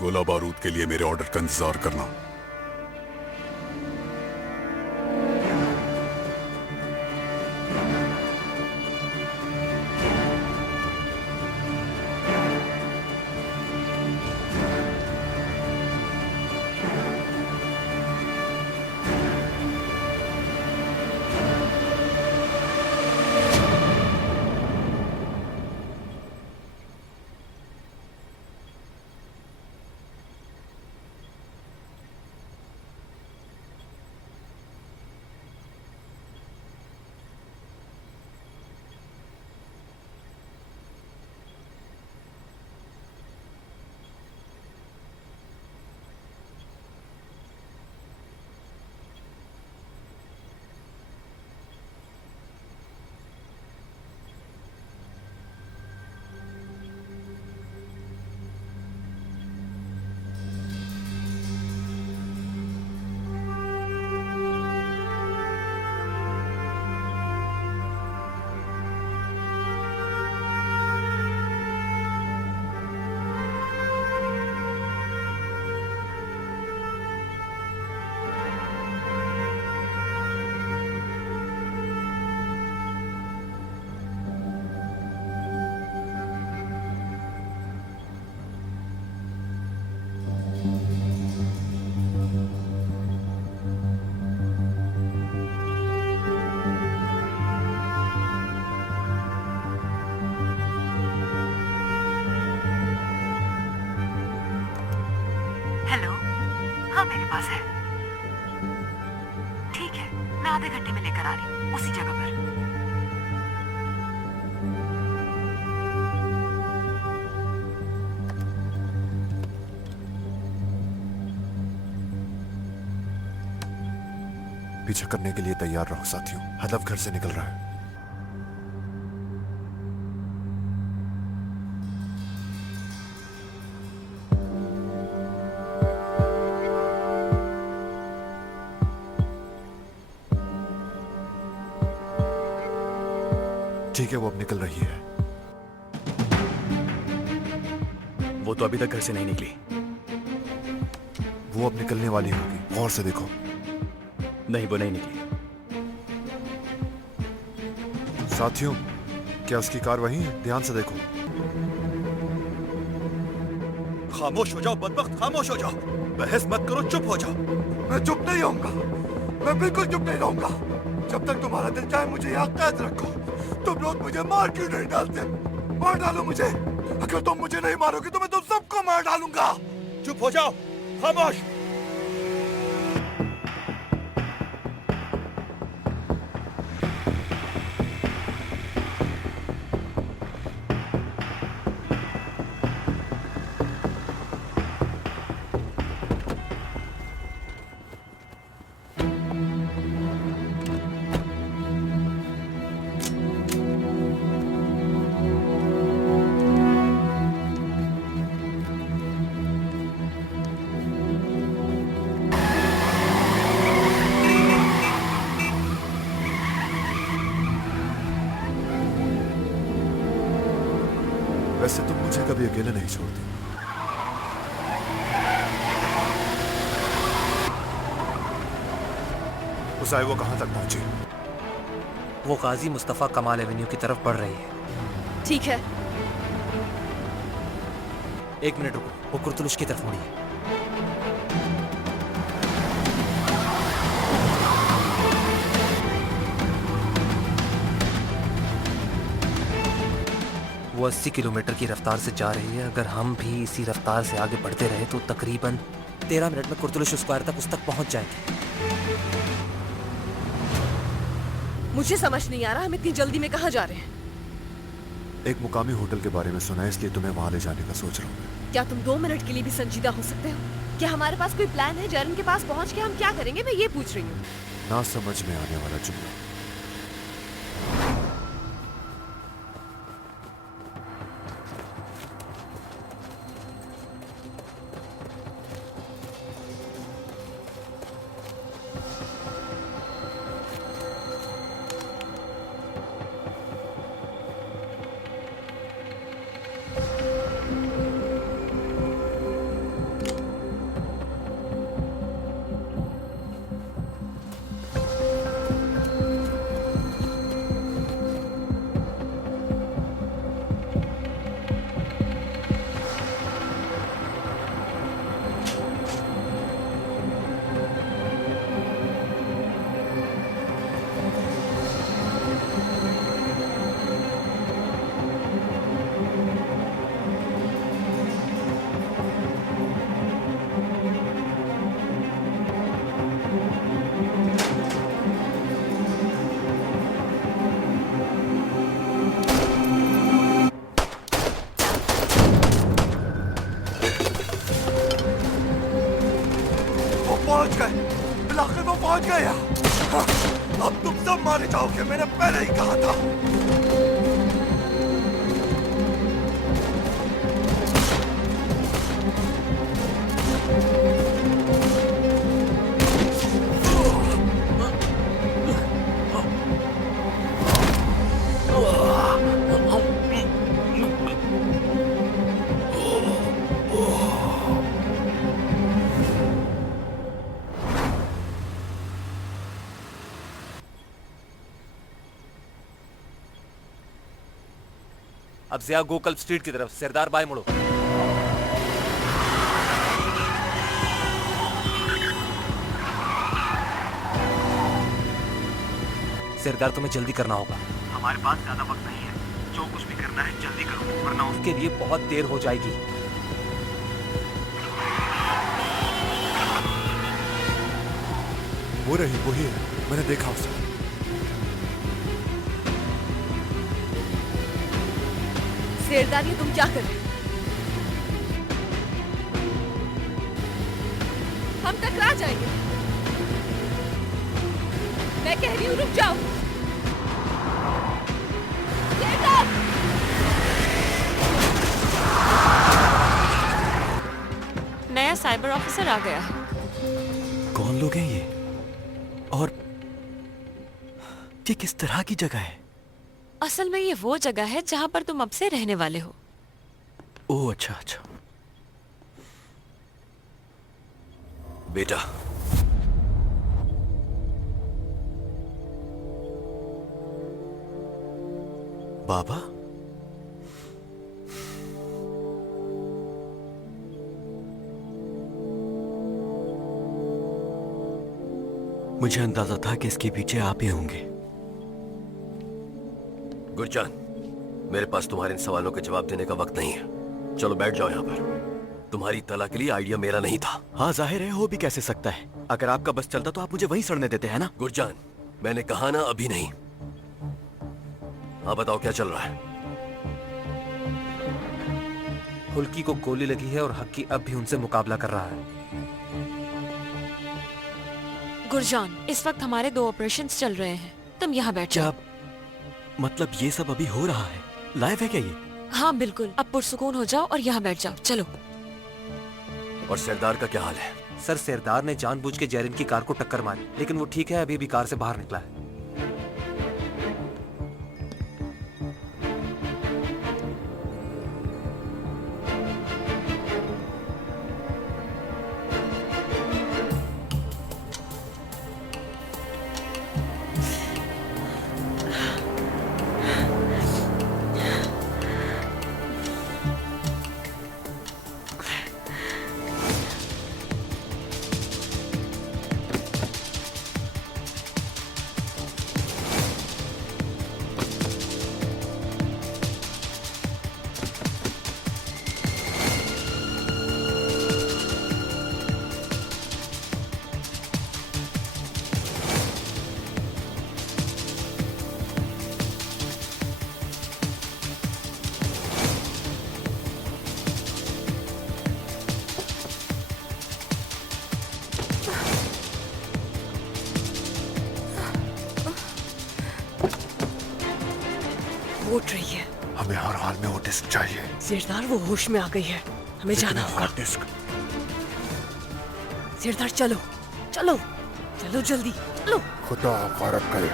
गोला बारूद के लिए मेरे ऑर्डर का इंतजार करना। हेलो। हाँ मेरे पास है। ठीक है, मैं आधे घंटे में लेकर आ रही हूँ उसी जगह पर। पीछा करने के लिए तैयार रहो साथियों, हदफ घर से निकल रहा है। ठीक है, वो अब निकल रही है। वो तो अभी तक घर से नहीं निकली। वो अब निकलने वाली होगी, गौर से देखो। नहीं, वो नहीं निकली। साथियों, क्या उसकी कार वहीं है? ध्यान से देखो। खामोश हो जाओ बदबख्त, खामोश हो जाओ। बहस मत करो, चुप हो जाओ। मैं चुप नहीं होऊंगा, मैं बिल्कुल चुप नहीं रहूंगा। जब तक तुम्हारा दिल चाहे मुझे यहाँ कैद रखो। तुम लोग मुझे मार क्यों नहीं डालते? मार डालो मुझे। अगर तुम मुझे नहीं मारोगे तो मैं तुम सबको मार डालूंगा। चुप हो जाओ, खामोश। वैसे तुम मुझे कभी अकेले नहीं छोड़ती। उसाई वो कहां तक पहुंची? वो गाजी मुस्तफा कमाल एवेन्यू की तरफ बढ़ रही है। ठीक है। एक मिनट रुको, वो कुर्तुलुश की तरफ मुड़ी है। वो 80 किलोमीटर की रफ्तार से जा रही है। अगर हम भी इसी रफ्तार से आगे बढ़ते रहे तो तकरीबन 13 मिनट में कुर्तुलुश स्क्वायर तक उस तक पहुंच जाएंगे। मुझे समझ नहीं आ रहा हम इतनी जल्दी में कहाँ जा रहे हैं। एक मुकामी होटल के बारे में सुना है, इसलिए तुम्हें वहां ले जाने का सोच रहा हूँ। क्या तुम 2 मिनट के लिए भी संजीदा हो सकते हो? क्या हमारे पास कोई प्लान है? जरन के पास पहुंच के हम क्या करेंगे, मैं ये पूछ रही हूँ। ना समझ में आने वाला जुमला। पहुंच गए, बिलाखिर वो पहुंच गए यहाँ। हाँ, अब तुम सब मारे जाओगे, मैंने पहले ही कहा था। अब ज़िया गोकल्प स्ट्रीट की तरफ, सरदार बाय मुड़ो। सरदार तुम्हें जल्दी करना होगा। हमारे पास ज्यादा वक्त नहीं है। जो कुछ भी करना है जल्दी करो, वरना उसके लिए बहुत देर हो जाएगी। वो रही, वही है, मैंने देखा उसे। सरदार ये तुम क्या कर रहे हो? हम टकरा जाएंगे। मैं कह रही हूँ रुक जाओ। सरदार! नया साइबर ऑफिसर आ गया है। कौन लोग हैं ये? और ये किस तरह की जगह है? असल में ये वो जगह है जहाँ पर तुम अब से रहने वाले हो। ओह अच्छा अच्छा। बेटा, बाबा, मुझे अंदाजा था कि इसके पीछे आप ही होंगे। गुरजान, मेरे पास तुम्हारे इन सवालों के जवाब देने का वक्त नहीं है। चलो बैठ जाओ यहाँ पर। तुम्हारी तला के लिए आइडिया मेरा नहीं था। हाँ जाहिर है, हो भी कैसे सकता है। अगर आपका बस चलता तो आप मुझे वहीं सड़ने देते हैं ना। गुरजान, मैंने कहा ना अभी नहीं। हाँ बताओ क्या चल रहा है? हुल्की को गोली लगी है और हक्की अब भी उनसे मुकाबला कर रहा है। गुरजान, इस वक्त हमारे 2 ऑपरेशंस चल रहे हैं। तुम यहाँ बैठ जाओ। मतलब ये सब अभी हो रहा है? लाइव है क्या ये? हाँ बिल्कुल। अब पुरसुकून हो जाओ और यहाँ बैठ जाओ। चलो। और सरदार का क्या हाल है? सर, सरदार ने जानबूझ के जैरिन की कार को टक्कर मारी, लेकिन वो ठीक है, अभी भी कार से बाहर निकला है। उठ रही है। हमें हर हाल में वो डिस्क चाहिए। सरदार वो होश में आ गई है, हमें जाना होगा। डिस्क। सरदार चलो चलो चलो जल्दी चलो। खुदा फारक करे।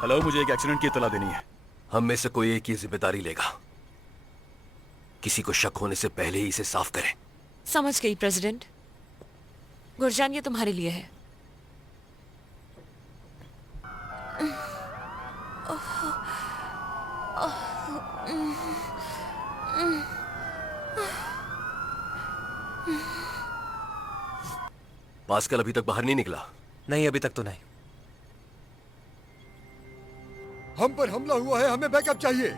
हेलो, मुझे एक एक्सीडेंट की इत्तला देनी है। हम में से कोई एक ही जिम्मेदारी लेगा। किसी को शक होने से पहले ही इसे साफ करें। समझ गई प्रेसिडेंट। गुरजान, ये तुम्हारे लिए है। पास्कल अभी तक बाहर नहीं निकला? नहीं, अभी तक तो नहीं। हम पर हमला हुआ है, हमें बैकअप चाहिए।